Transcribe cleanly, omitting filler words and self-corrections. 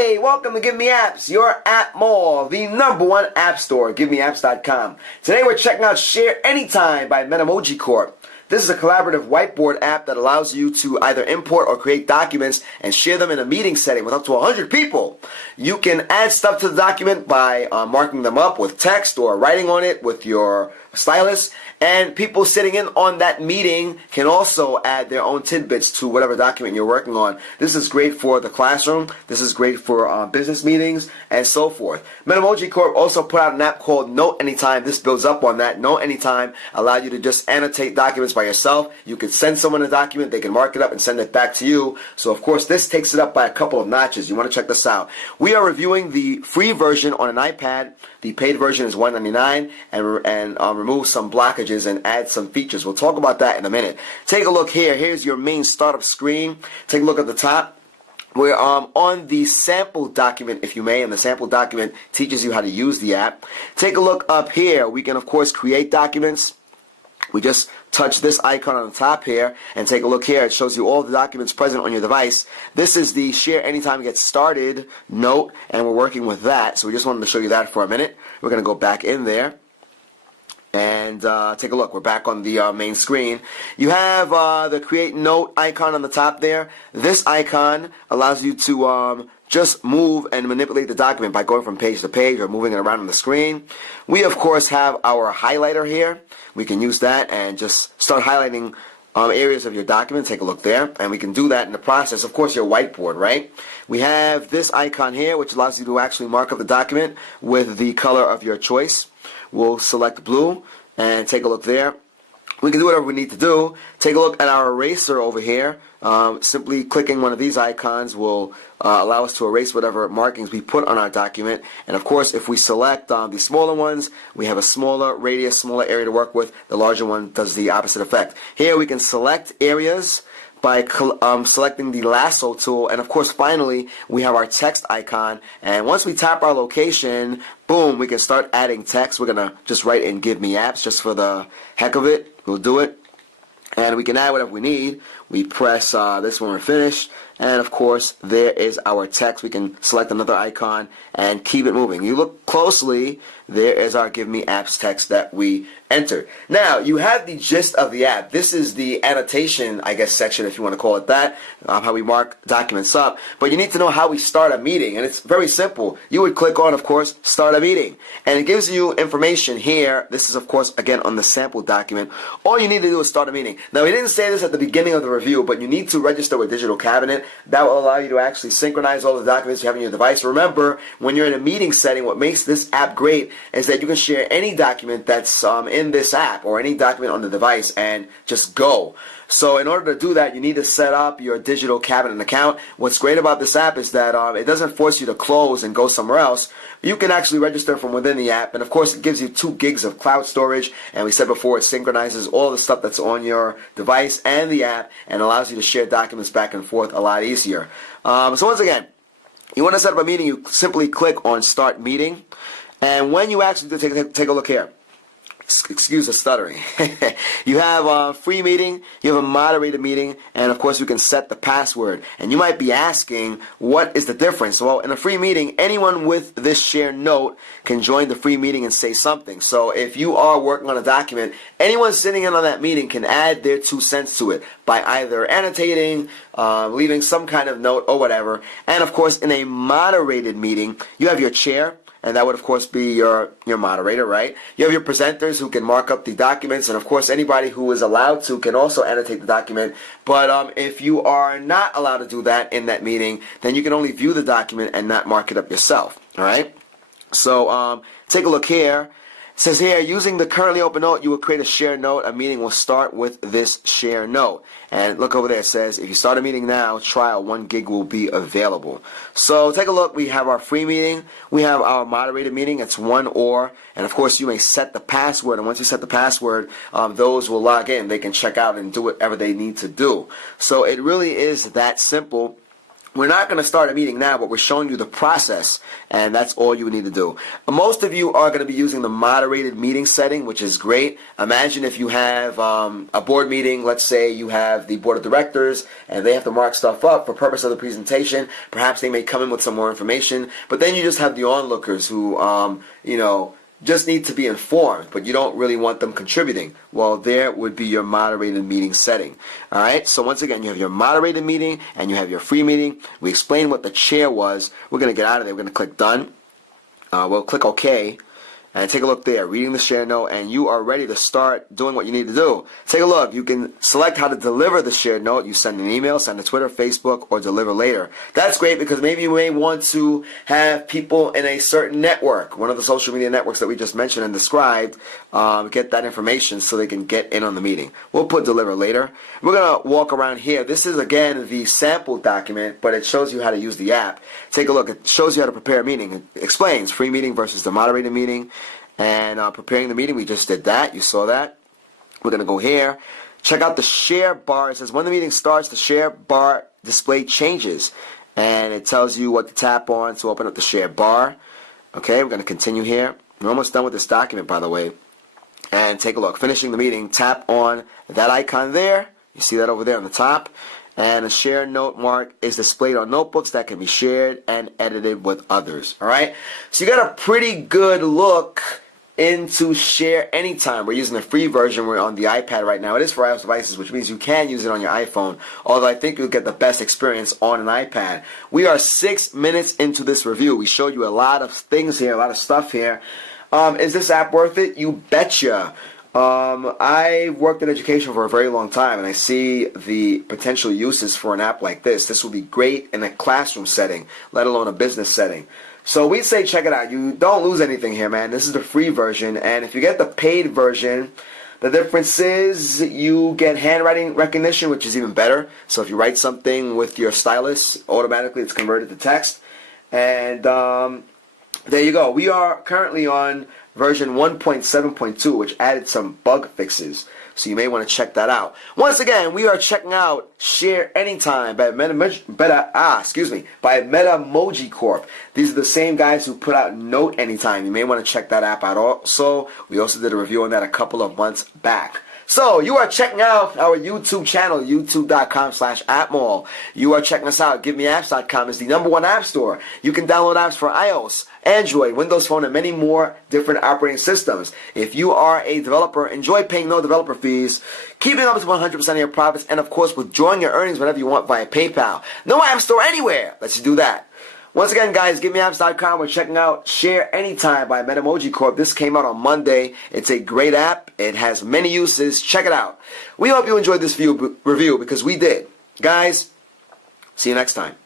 Hey, welcome to Give Me Apps, your app mall, the #1 app store, GiveMeApps.com. Today we're checking out Share Anytime by Metamoji Corp. This is a collaborative whiteboard app that allows you to either import or create documents and share them in a meeting setting with up to 100 people. You can add stuff to the document by marking them up with text or writing on it with your stylus, and people sitting in on that meeting can also add their own tidbits to whatever document you're working on. This is great for the classroom, this is great for business meetings, and so forth. Metamoji Corp also put out an app called Note Anytime. This builds up on that. Note Anytime allows you to just annotate documents by yourself. You can send someone a document, they can mark it up and send it back to you. So of course this takes it up by a couple of notches. You want to check this out. We are reviewing the free version on an iPad. The paid version is $199 and remove some blockages and add some features. We'll talk about that in a minute. Take a look here. Here's your main startup screen. Take a look at the top. We're on the sample document, if you may, and the sample document teaches you how to use the app. Take a look up here. We can, of course, create documents. We just touch this icon on the top here and take a look here. It shows you all the documents present on your device. This is the Share Anytime Get Started note, and we're working with that. So we just wanted to show you that for a minute. We're going to go back in there and take a look. We're back on the main screen. You have the Create Note icon on the top there. This icon allows you to just move and manipulate the document by going from page to page or moving it around on the screen. We, of course, have our highlighter here. We can use that and just start highlighting areas of your document. Take a look there. And we can do that in the process. Of course, your whiteboard, right? We have this icon here, which allows you to actually mark up the document with the color of your choice. We'll select blue and take a look there. We can do whatever we need to do. Take a look at our eraser over here. Simply clicking one of these icons will allow us to erase whatever markings we put on our document. And of course, if we select the smaller ones, we have a smaller radius, smaller area to work with. The larger one does the opposite effect. Here we can select areas by selecting the lasso tool, and of course finally we have our text icon, and once we tap our location, boom, we can start adding text. We're gonna just write in Give Me Apps just for the heck of it. We'll do it, and we can add whatever we need. We press this when we're finished, and of course there is our text. We can select another icon and keep it moving. You look closely, there is our Give Me Apps text that we entered. Now you have the gist of the app. This is the annotation, I guess, section, if you want to call it that, how we mark documents up. But you need to know how we start a meeting, and it's very simple. You would click on, of course, Start a Meeting, and it gives you information here. This is, of course, again on the sample document. All you need to do is start a meeting. Now we didn't say this at the beginning of the review, but you need to register with Digital Cabinet. That will allow you to actually synchronize all the documents you have on your device. Remember, when you're in a meeting setting, what makes this app great is that you can share any document that's in this app or any document on the device and just go. So in order to do that, you need to set up your Digital Cabinet account. What's great about this app is that it doesn't force you to close and go somewhere else. You can actually register from within the app, and of course it gives you 2 gigs of cloud storage, and we said before it synchronizes all the stuff that's on your device and the app and allows you to share documents back and forth a lot easier. So once again, you want to set up a meeting, you simply click on Start Meeting, and when you actually take a look here, excuse the stuttering. You have a free meeting, you have a moderated meeting, and of course you can set the password. And you might be asking, what is the difference? Well, in a free meeting, anyone with this share note can join the free meeting and say something. So if you are working on a document, anyone sitting in on that meeting can add their 2 cents to it by either annotating, leaving some kind of note or whatever. And of course, in a moderated meeting, you have your chair, and that would, of course, be your moderator, right? You have your presenters who can mark up the documents, and of course, anybody who is allowed to can also annotate the document. But if you are not allowed to do that in that meeting, then you can only view the document and not mark it up yourself, all right? So take a look here. It says here, using the currently open note, you will create a share note. A meeting will start with this share note. And look over there, it says, if you start a meeting now, trial 1 gig will be available. So take a look. We have our free meeting. We have our moderated meeting. It's 1 or. And of course, you may set the password. And once you set the password, those will log in. They can check out and do whatever they need to do. So it really is that simple. we're not going to start a meeting now, but we're showing you the process, and that's all you need to do. Most of you are going to be using the moderated meeting setting, which is great. Imagine if you have a board meeting. Let's say you have the board of directors, and they have to mark stuff up for purpose of the presentation. Perhaps they may come in with some more information, but then you just have the onlookers who, just need to be informed, but you don't really want them contributing. Well, there would be your moderated meeting setting. All right, so once again, you have your moderated meeting and you have your free meeting. We explained what the chair was. We're going to get out of there. We're going to click done. We'll click OK. And take a look there, reading the share note, and you are ready to start doing what you need to do. Take a look. You can select how to deliver the shared note. You send an email, send a Twitter, Facebook, or deliver later. That's great because maybe you may want to have people in a certain network, one of the social media networks that we just mentioned and described, get that information so they can get in on the meeting. We'll put deliver later. We're going to walk around here. This is, again, the sample document, but it shows you how to use the app. Take a look. It shows you how to prepare a meeting. It explains free meeting versus the moderated meeting. And preparing the meeting, we just did that. You saw that. We're going to go here. Check out the share bar. It says when the meeting starts, the share bar display changes. And it tells you what to tap on to open up the share bar. Okay, we're going to continue here. We're almost done with this document, by the way. And take a look. Finishing the meeting, tap on that icon there. You see that over there on the top. And a share note mark is displayed on notebooks that can be shared and edited with others. All right? So you got a pretty good look into Share Anytime. We're using the free version. We're on the iPad right now. It is for iOS devices, which means you can use it on your iPhone, although I think you'll get the best experience on an iPad. We are 6 minutes into this review. We showed you a lot of things here, a lot of stuff here. Is this app worth it? You betcha. I worked in education for a very long time, and I see the potential uses for an app like this. This will be great in a classroom setting, let alone a business setting. So we say check it out. You don't lose anything here, man. This is the free version, and if you get the paid version, the difference is you get handwriting recognition, which is even better. So if you write something with your stylus, automatically it's converted to text. And there you go. We are currently on version 1.7.2, which added some bug fixes. So you may want to check that out. Once again, we are checking out Share Anytime by Metamoji Corp. These are the same guys who put out Note Anytime. You may want to check that app out also. We also did a review on that a couple of months back. So, you are checking out our YouTube channel, youtube.com/appmall. You are checking us out. GiveMeApps.com is the #1 app store. You can download apps for iOS, Android, Windows Phone, and many more different operating systems. If you are a developer, enjoy paying no developer fees, keeping up to 100% of your profits, and of course, withdrawing your earnings whenever you want via PayPal. No app store anywhere lets you do that. Once again, guys, GiveMeApps.com. We're checking out Share Anytime by Metamoji Corp. This came out on Monday. It's a great app. It has many uses. Check it out. We hope you enjoyed this review because we did. Guys, see you next time.